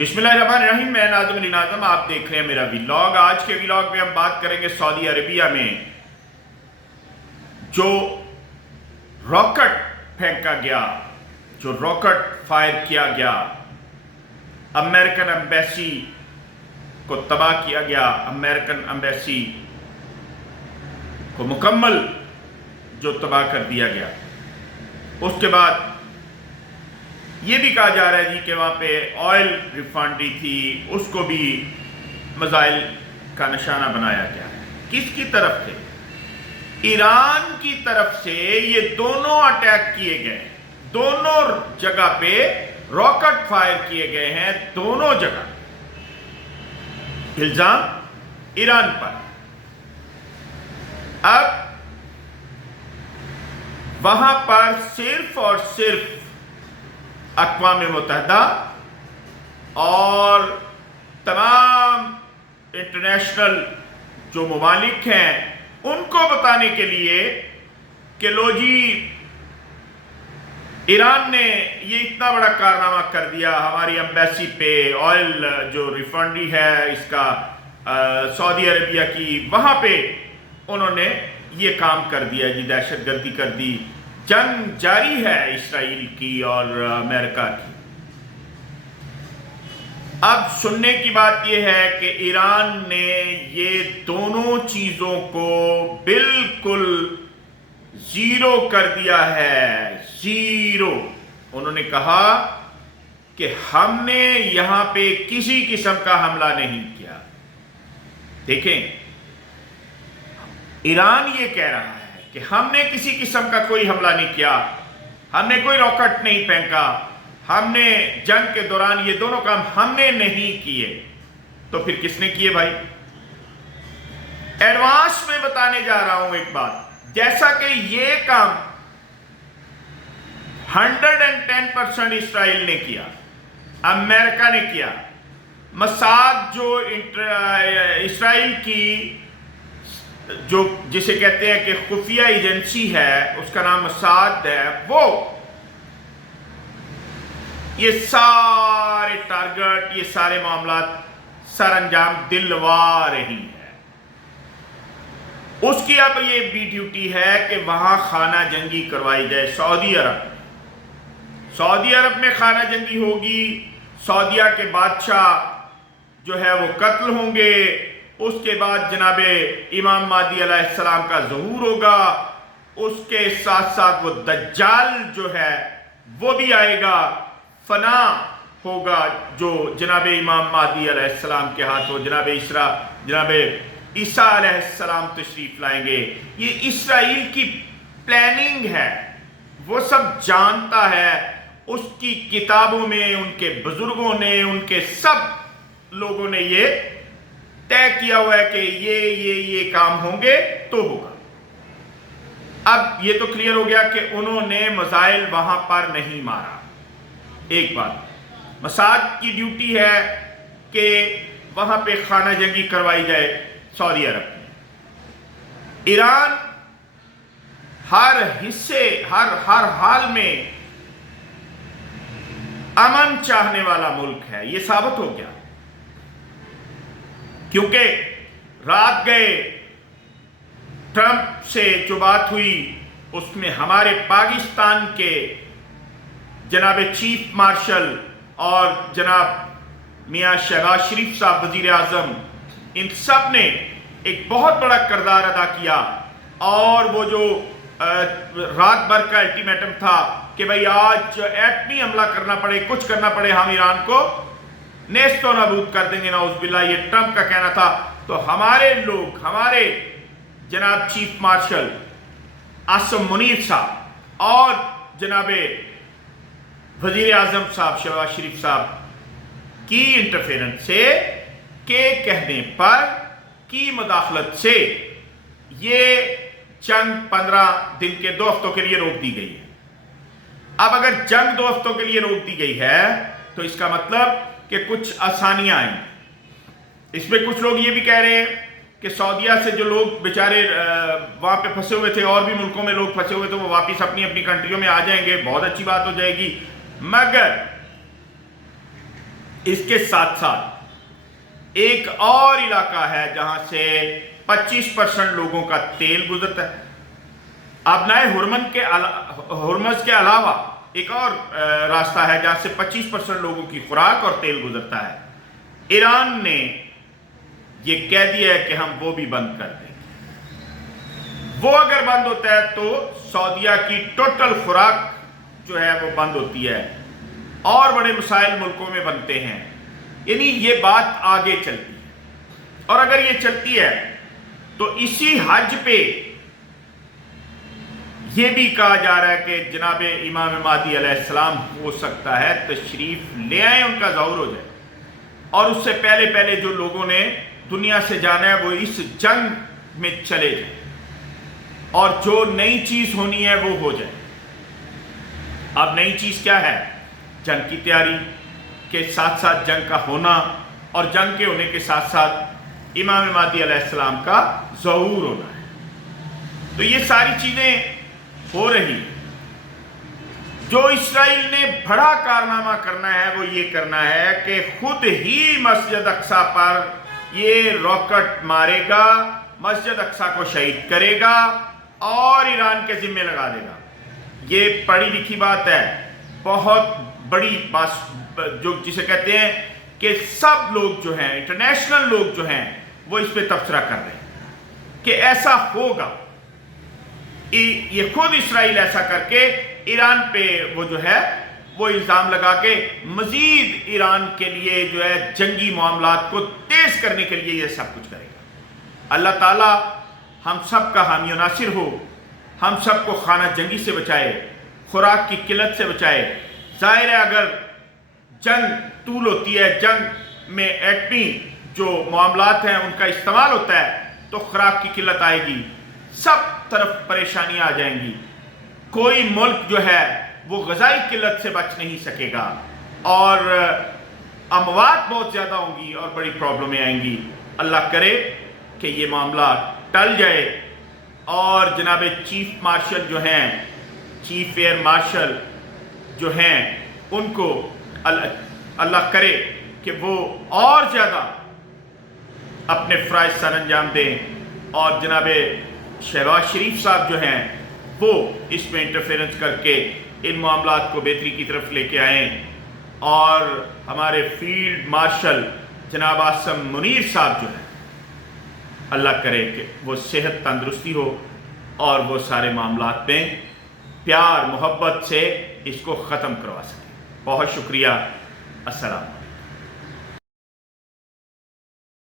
बिस्मिल्लाहिर्रहमानिर्रहीम। मैं नाज़िम अली नाज़िम, आप देख रहे हैं मेरा व्लॉग। आज के व्लॉग में हम बात करेंगे सऊदी अरबिया में जो रॉकेट फेंका गया, जो रॉकेट फायर किया गया, अमेरिकन एम्बेसी को तबाह किया गया, अमेरिकन एम्बेसी को मुकम्मल जो तबाह कर दिया गया। उसके बाद ये भी कहा जा रहा है जी कि वहाँ पे ऑयल रिफाइनरी थी, उसको भी मिसाइल का निशाना बनाया गया। किसकी तरफ से? ईरान की तरफ से ये दोनों अटैक किए गए, दोनों जगह पे रॉकेट फायर किए गए हैं, दोनों जगह इल्जाम ईरान पर। अब वहां पर सिर्फ और सिर्फ अक़वाम मुत्तहिदा और तमाम इंटरनेशनल जो ममालिक हैं उनको बताने के लिए कि लो जी, ईरान ने ये इतना बड़ा कारनामा कर दिया, हमारी एम्बेसी पे ऑयल जो रिफाइनरी है इसका सऊदी अरबिया की, वहाँ पे उन्होंने ये काम कर दिया जी, दहशतगर्दी कर दी। जंग जारी है इसराइल की और अमेरिका की। अब सुनने की बात यह है कि ईरान ने ये दोनों चीजों को बिल्कुल जीरो कर दिया है, जीरो। उन्होंने कहा कि हमने यहां पे किसी किस्म का हमला नहीं किया। देखें, ईरान ये कह रहा है कि हमने किसी किस्म का कोई हमला नहीं किया, हमने कोई रॉकेट नहीं फेंका, हमने जंग के दौरान ये दोनों काम हमने नहीं किए। तो फिर किसने किए भाई? एडवांस में बताने जा रहा हूं एक बात, जैसा कि ये काम 110% इसराइल ने किया, अमेरिका ने किया। मसाद जो इसराइल की जो जिसे कहते हैं कि खुफिया एजेंसी है, उसका नाम मसाद है, वो ये सारे टारगेट, ये सारे मामला सर अंजाम दिलवा रही है। उसकी अब ये भी ड्यूटी है कि वहां खाना जंगी करवाई जाए सऊदी अरब में। सऊदी अरब में खाना जंगी होगी, सऊदिया के बादशाह जो है वो कत्ल होंगे, उसके बाद जनाबे इमाम महदी अलैहिस्सलाम का ज़हूर होगा, उसके साथ साथ वो दज्जाल जो है वो भी आएगा, फना होगा जो जनाबे इमाम महदी अलैहिस्सलाम के हाथों जनाबे ईसा अलैहिस्सलाम तशरीफ लाएंगे। ये इसराइल की प्लानिंग है, वो सब जानता है। उसकी किताबों में उनके बुजुर्गों ने, उनके सब लोगों ने ये तय किया हुआ है कि ये काम होंगे तो होगा। अब ये तो क्लियर हो गया कि उन्होंने मिसाइल वहां पर नहीं मारा। एक बात, मसाद की ड्यूटी है कि वहां पे खाना जंगी करवाई जाए सऊदी अरब में। ईरान हर हिस्से, हर हाल में अमन चाहने वाला मुल्क है, ये साबित हो गया। क्योंकि रात गए ट्रंप से जो बात हुई उसमें हमारे पाकिस्तान के जनाब चीफ मार्शल और जनाब मियां शहबाज शरीफ साहब वजीर आजम, इन सब ने एक बहुत बड़ा किरदार अदा किया। और वो जो रात भर का अल्टीमेटम था कि भाई आज एटमी हमला करना पड़े, कुछ करना पड़े, हम ईरान को नेस्तो नाबूद कर देंगे, नाउज़ुबिल्लाह, ये ट्रंप का कहना था। तो हमारे लोग, हमारे जनाब चीफ मार्शल आसिम मुनीर साहब और जनाबे वजीर आजम साहब शहबाज शरीफ साहब की इंटरफेरेंस से, के कहने पर, की मुदाखलत से ये जंग 15 दिन के 2 हफ्तों के लिए रोक दी गई है। अब अगर जंग 2 हफ्तों के लिए रोक दी गई है तो इसका मतलब कि कुछ आसानियां आएंगी। इसमें कुछ लोग ये भी कह रहे हैं कि सऊदिया से जो लोग बेचारे वहां पे फंसे हुए थे, और भी मुल्कों में लोग फंसे हुए थे, वो वापस अपनी अपनी कंट्रियों में आ जाएंगे, बहुत अच्छी बात हो जाएगी। मगर اس کے ساتھ ساتھ ایک اور علاقہ ہے جہاں سے 25% لوگوں کا تیل گزرتا ہے۔ آبنائے ہرمز کے علاوہ ایک اور راستہ ہے جہاں سے 25% لوگوں کی خوراک اور تیل گزرتا ہے۔ ایران نے یہ کہہ دیا ہے کہ ہم وہ بھی بند کر دیں گے۔ وہ اگر بند ہوتا ہے تو سعودیہ کی ٹوٹل خوراک جو ہے وہ بند ہوتی ہے اور بڑے مسائل ملکوں میں بنتے ہیں۔ یعنی یہ بات آگے چلتی ہے، اور اگر یہ چلتی ہے تو اسی حج پہ یہ بھی کہا جا رہا ہے کہ جناب امام مہدی علیہ السلام ہو سکتا ہے تشریف لے آئیں، ان کا ظہور ہو جائے، اور اس سے پہلے جو لوگوں نے دنیا سے جانا ہے وہ اس جنگ میں چلے جائیں، اور جو نئی چیز ہونی ہے وہ ہو جائے۔ اب نئی چیز کیا ہے؟ جنگ کی تیاری کے ساتھ ساتھ جنگ کا ہونا، اور جنگ کے ہونے کے ساتھ ساتھ امام مہدی علیہ السلام کا ظہور ہونا ہے۔ تو یہ ساری چیزیں ہو رہی۔ جو اسرائیل نے بڑا کارنامہ کرنا ہے وہ یہ کرنا ہے کہ خود ہی مسجد اقصیٰ پر یہ راکٹ مارے گا، مسجد اقصیٰ کو شہید کرے گا اور ایران کے ذمے لگا دے گا۔ یہ پڑھی لکھی بات ہے، بہت بڑی بات جو جسے کہتے ہیں کہ سب لوگ جو ہیں، انٹرنیشنل لوگ جو ہیں، وہ اس پہ تبصرہ کر رہے ہیں کہ ایسا ہوگا۔ یہ خود اسرائیل ایسا کر کے ایران پہ وہ جو ہے وہ الزام لگا کے مزید ایران کے لیے جو ہے جنگی معاملات کو تیز کرنے کے لیے یہ سب کچھ کرے گا۔ اللہ تعالیٰ ہم سب کا حامی و ناصر ہو، ہم سب کو خانہ جنگی سے بچائے، خوراک کی قلت سے بچائے۔ ظاہر ہے اگر جنگ طول ہوتی ہے، جنگ میں ایٹمی جو معاملات ہیں ان کا استعمال ہوتا ہے تو خوراک کی قلت آئے گی، سب طرف پریشانیاں آ جائیں گی، کوئی ملک جو ہے وہ غذائی قلت سے بچ نہیں سکے گا، اور اموات بہت زیادہ ہوں گی اور بڑی پرابلمیں آئیں گی۔ اللہ کرے کہ یہ معاملہ ٹل جائے، اور جناب چیف مارشل جو ہیں، چیف ایئر مارشل جو ہیں، ان کو اللہ کرے کہ وہ اور زیادہ اپنے فرائض سر انجام دیں، اور جناب شہباز شریف صاحب جو ہیں وہ اس میں انٹرفیرنس کر کے ان معاملات کو بہتری کی طرف لے کے آئیں، اور ہمارے فیلڈ مارشل جناب عاصم منیر صاحب جو ہیں، اللہ کرے کہ وہ صحت تندرستی ہو اور وہ سارے معاملات میں پیار محبت سے اس کو ختم کروا سکیں۔ بہت شکریہ، السلام۔